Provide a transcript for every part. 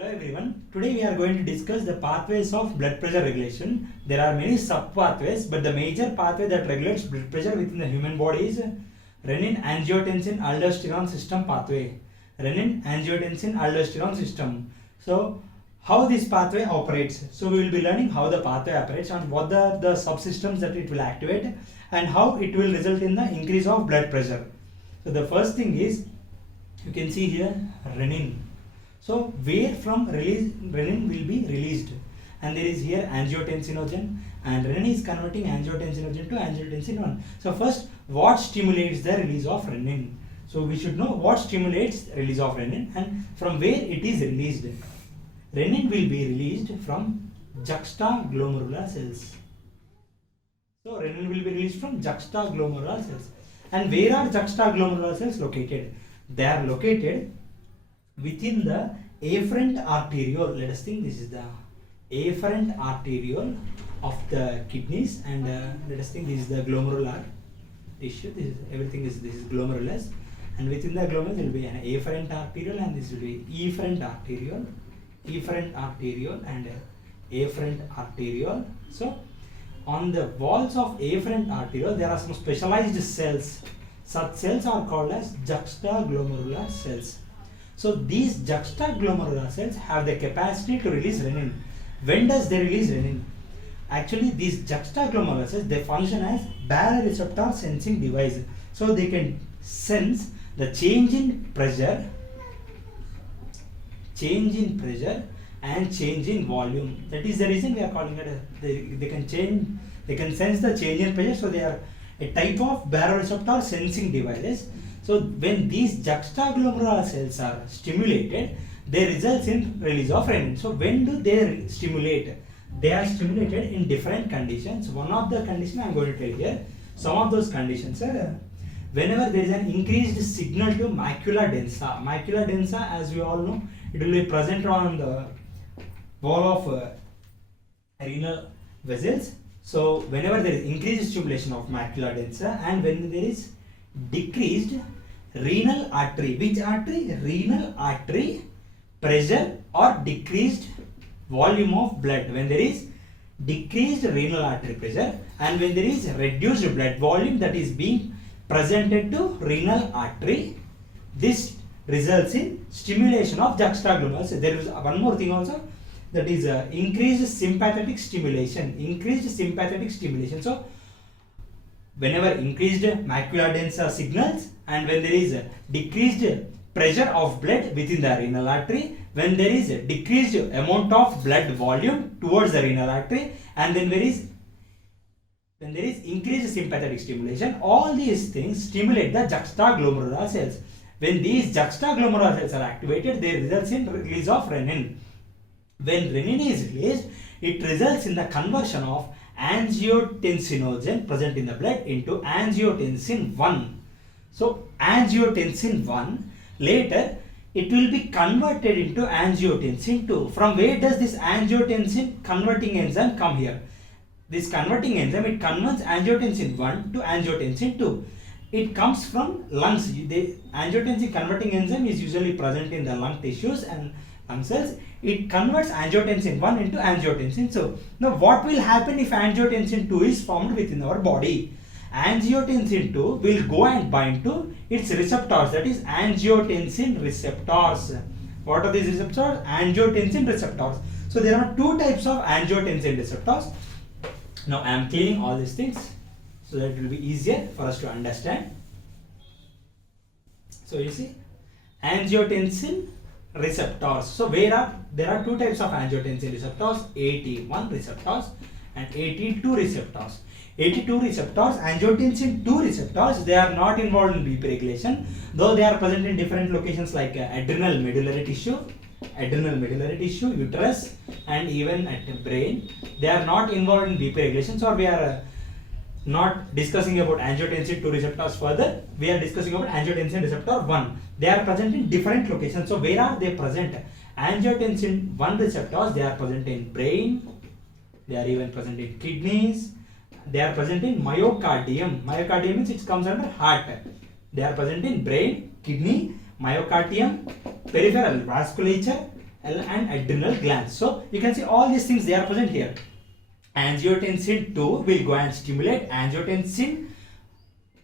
Hello everyone. Today we are going to discuss the pathways of blood pressure regulation. There are many sub pathways, but the major pathway that regulates blood pressure within the human body is renin-angiotensin-aldosterone system pathway. Renin-angiotensin-aldosterone system. So, how this pathway operates? So, we will be learning how the pathway operates and what are the subsystems that it will activate and how it will result in the increase of blood pressure. So, the first thing is, you can see here renin. So where from renin will be released, and there is here angiotensinogen, and renin is converting angiotensinogen to angiotensin 1. So first, what stimulates the release of renin? So we should know what stimulates release of renin and from where it is released. Renin will be released from juxtaglomerular cells. So renin will be released from juxtaglomerular cells. And where are juxtaglomerular cells located? They are located within the afferent arteriole. Let us think this is the afferent arteriole of the kidneys, and let us think this is the glomerular tissue. This is glomerulus, and within the glomerulus there will be an afferent arteriole, and this will be efferent arteriole, and afferent arteriole. So on the walls of afferent arteriole there are some specialized cells. Such cells are called as juxtaglomerular cells. So these juxtaglomerular cells have the capacity to release renin. When does they release renin? Actually, these juxtaglomerular cells, they function as baroreceptor sensing device. So they can sense the change in pressure and change in volume. That is the reason we are calling it they can sense the change in pressure. So they are a type of baroreceptor sensing devices. So when these juxtaglomerular cells are stimulated, they result in release of renin. So when do they stimulate? They are stimulated in different conditions. One of the conditions I am going to tell here. Some of those conditions are whenever there is an increased signal to macula densa. Macula densa, as we all know, it will be present on the wall of renal vessels. So whenever there is increased stimulation of macula densa, and when there is decreased renal artery, which artery? Renal artery pressure or decreased volume of blood. When there is decreased renal artery pressure and when there is reduced blood volume that is being presented to renal artery, this results in stimulation of juxtaglomerular. So there is one more thing also, that is increased sympathetic stimulation. So whenever increased macula densa signals and when there is decreased pressure of blood within the renal artery, when there is decreased amount of blood volume towards the renal artery, and then when there is increased sympathetic stimulation, all these things stimulate the juxtaglomerular cells. When these juxtaglomerular cells are activated, they result in release of renin. When renin is released, it results in the conversion of angiotensinogen present in the blood into angiotensin 1. So angiotensin 1, later it will be converted into angiotensin 2. From where does this angiotensin converting enzyme come here? This converting enzyme, it converts angiotensin 1 to angiotensin 2. It comes from lungs. The angiotensin converting enzyme is usually present in the lung tissues and lung cells. It converts angiotensin 1 into angiotensin 2. Now what will happen if angiotensin 2 is formed within our body? Angiotensin 2 will go and bind to its receptors, that is angiotensin receptors. What are these receptors? Angiotensin receptors. So there are two types of angiotensin receptors. Now I am cleaning all these things so that it will be easier for us to understand. So you see, angiotensin receptors. So there are two types of angiotensin receptors, AT1 receptors and AT2 receptors. AT2 receptors, angiotensin 2 receptors, they are not involved in BP regulation, though they are present in different locations like adrenal medullary tissue, uterus, and even at the brain. They are not involved in BP regulation. So we are not discussing about angiotensin 2 receptors further. We are discussing about angiotensin receptor 1. They are present in different locations. So where are they present? Angiotensin 1 receptors, they are present in brain, they are even present in kidneys, they are present in myocardium. Myocardium means it comes under heart. They are present in brain, kidney, myocardium, peripheral vasculature, and adrenal glands. So you can see all these things, they are present here. Angiotensin 2 will go and stimulate angiotensin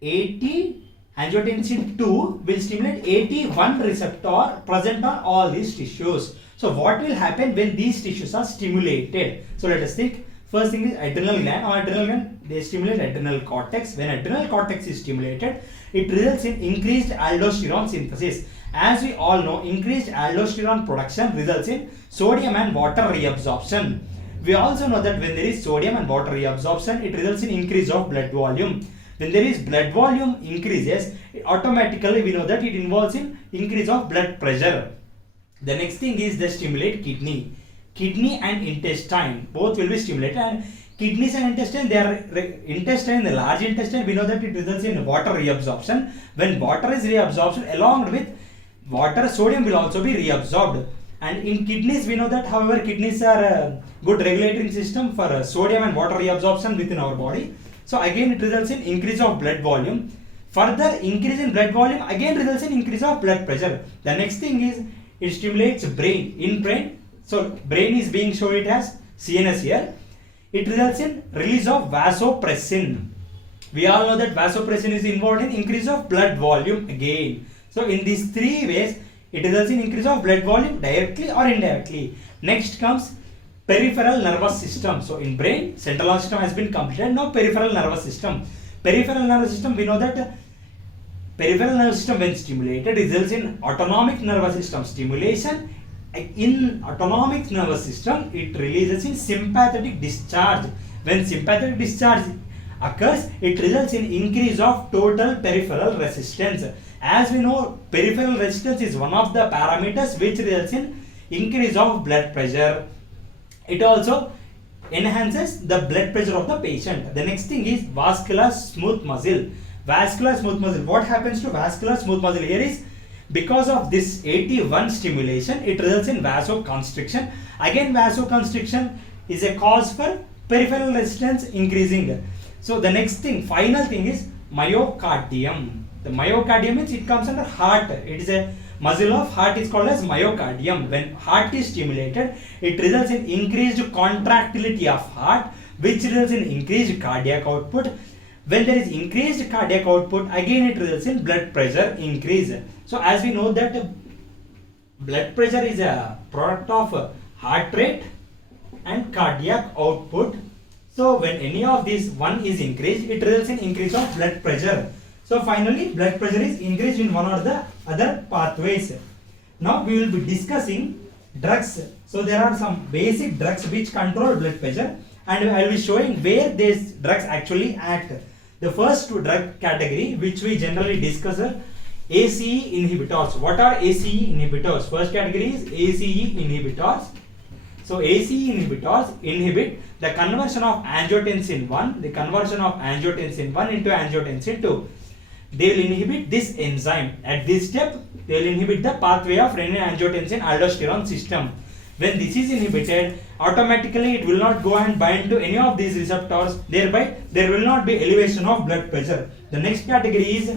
80. Angiotensin 2 will stimulate 81 receptor present on all these tissues. So what will happen when these tissues are stimulated? So let us think. First thing is adrenal gland. On adrenal gland, they stimulate adrenal cortex. When adrenal cortex is stimulated, it results in increased aldosterone synthesis. As we all know, increased aldosterone production results in sodium and water reabsorption. We also know that when there is sodium and water reabsorption, it results in increase of blood volume. When there is blood volume increases, automatically we know that it involves in increase of blood pressure. The next thing is they stimulate kidney. Kidney and intestine both will be stimulated, and kidneys and intestine, they are intestine, the large intestine, we know that it results in water reabsorption. When water is reabsorbed, along with water, sodium will also be reabsorbed. And in kidneys, we know that, however, kidneys are a good regulating system for sodium and water reabsorption within our body. So again, it results in increase of blood volume. Further increase in blood volume again results in increase of blood pressure. The next thing is it stimulates brain. In brain, so brain is being shown it as CNS here. It results in release of vasopressin. We all know that vasopressin is involved in increase of blood volume again. So in these three ways, it results in increase of blood volume directly or indirectly. Next comes peripheral nervous system. So in brain, central nervous system has been completed. Now peripheral nervous system. Peripheral nervous system, we know that peripheral nervous system when stimulated results in autonomic nervous system stimulation. In autonomic nervous system, it releases in sympathetic discharge. When sympathetic discharge occurs, it results in increase of total peripheral resistance. As we know, peripheral resistance is one of the parameters which results in increase of blood pressure. It also enhances the blood pressure of the patient. The next thing is vascular smooth muscle. Vascular smooth muscle. What happens to vascular smooth muscle here is, because of this 81 stimulation, it results in vasoconstriction. Again, vasoconstriction is a cause for peripheral resistance increasing. So the next thing, final thing is myocardium. The myocardium means it comes under heart. It is a muscle of heart, is called as myocardium. When heart is stimulated, it results in increased contractility of heart, which results in increased cardiac output. When there is increased cardiac output, again it results in blood pressure increase. So as we know that blood pressure is a product of heart rate and cardiac output. So when any of these one is increased, it results in increase of blood pressure. So finally, blood pressure is increased in one or the other pathways. Now we will be discussing drugs. So there are some basic drugs which control blood pressure, and I will be showing where these drugs actually act. The first drug category which we generally discuss are ACE inhibitors. What are ACE inhibitors? First category is ACE inhibitors. So ACE inhibitors inhibit the conversion of angiotensin 1, the conversion of angiotensin 1 into angiotensin 2. They will inhibit this enzyme. At this step, they will inhibit the pathway of renin-angiotensin aldosterone system. When this is inhibited, automatically it will not go and bind to any of these receptors. Thereby, there will not be elevation of blood pressure. The next category is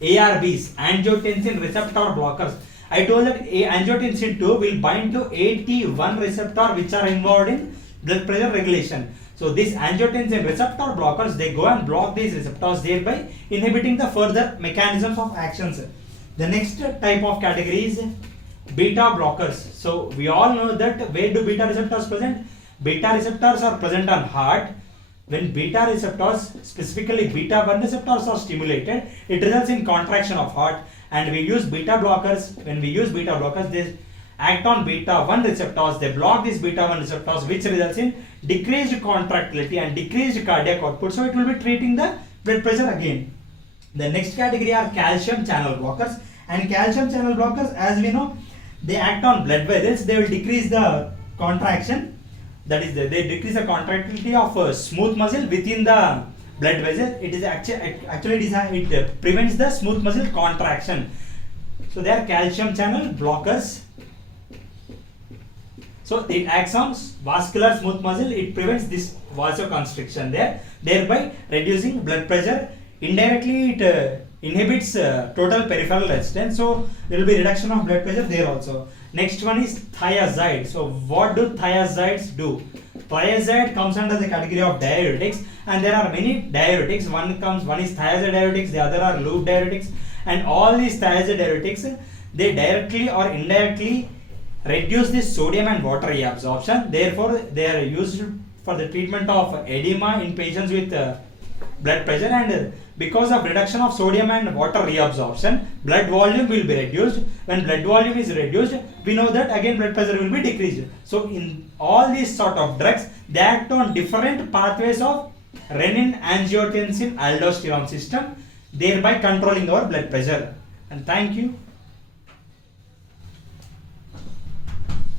ARBs, angiotensin receptor blockers. I told that angiotensin 2 will bind to 81 receptor which are involved in blood pressure regulation. So these angiotensin receptor blockers, they go and block these receptors, thereby inhibiting the further mechanisms of actions. The next type of category is beta blockers. So we all know that where do beta receptors present? Beta receptors are present on heart. When beta receptors, specifically beta 1 receptors are stimulated, it results in contraction of heart, and we use beta blockers. When we use beta blockers, they act on beta 1 receptors, they block these beta 1 receptors, which results in decreased contractility and decreased cardiac output. So it will be treating the blood pressure again. The next category are calcium channel blockers, and calcium channel blockers, as we know, they act on blood vessels. They will decrease the contraction, that is, they decrease the contractility of smooth muscle within the blood vessel. It is actually it prevents the smooth muscle contraction. So they are calcium channel blockers. So it acts on vascular smooth muscle. It prevents this vasoconstriction there, thereby reducing blood pressure. Indirectly, it inhibits total peripheral resistance, so there will be reduction of blood pressure there also. Next one is thiazide. So what do thiazides do? Thiazide comes under the category of diuretics, and there are many diuretics. One is thiazide diuretics, the other are loop diuretics, and all these thiazide diuretics, they directly or indirectly reduce the sodium and water reabsorption. Therefore, they are used for the treatment of edema in patients with blood pressure, and because of reduction of sodium and water reabsorption, blood volume will be reduced. When blood volume is reduced, we know that again blood pressure will be decreased. So in all these sort of drugs, they act on different pathways of renin, angiotensin, aldosterone system, thereby controlling our blood pressure. And thank you.